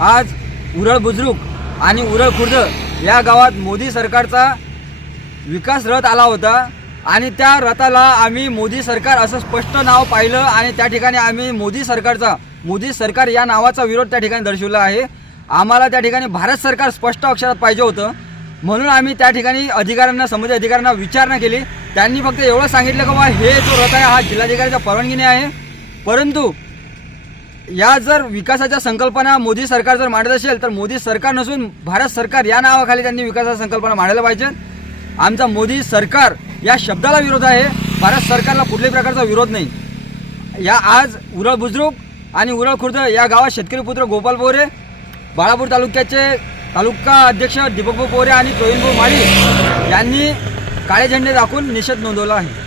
आज उरळ बुजरुक आणि उरळ खुर्द या गावात मोदी सरकारचा विकास रथ आला होता आणि त्या रथाला आम्ही मोदी सरकार असं स्पष्ट नाव पाहिलं आणि त्या ठिकाणी आम्ही मोदी सरकारचा मोदी सरकार या नावाचा विरोध त्या ठिकाणी दर्शवला आहे. आम्हाला त्या ठिकाणी भारत सरकार स्पष्ट अक्षरात पाहिजे होतं. म्हणून आम्ही त्या ठिकाणी अधिकाऱ्यांना संबंधित अधिकाऱ्यांना विचारणा केली. त्यांनी फक्त एवढं सांगितलं की बा हे जो रथ आहे हा जिल्हाधिकाऱ्याच्या परवानगीने आहे. परंतु या जर विकासाच्या संकल्पना मोदी सरकार जर मांडत असेल तर मोदी सरकार नसून भारत सरकार या नावाखाली त्यांनी विकासाच्या संकल्पना मांडायला पाहिजे. आमचा मोदी सरकार या शब्दाला विरोध आहे. भारत सरकारला कुठल्याही प्रकारचा विरोध नाही. या आज उरळ बुजरुक आणि उरळ खुर्द या गावात शेतकरी पुत्र गोपाल पोरे बाळापूर तालुक्याचे तालुका अध्यक्ष दीपकभाऊ पोरे आणि प्रवीणभाऊ माळी यांनी काळे झेंडे दाखवून निषेध नोंदवला आहे.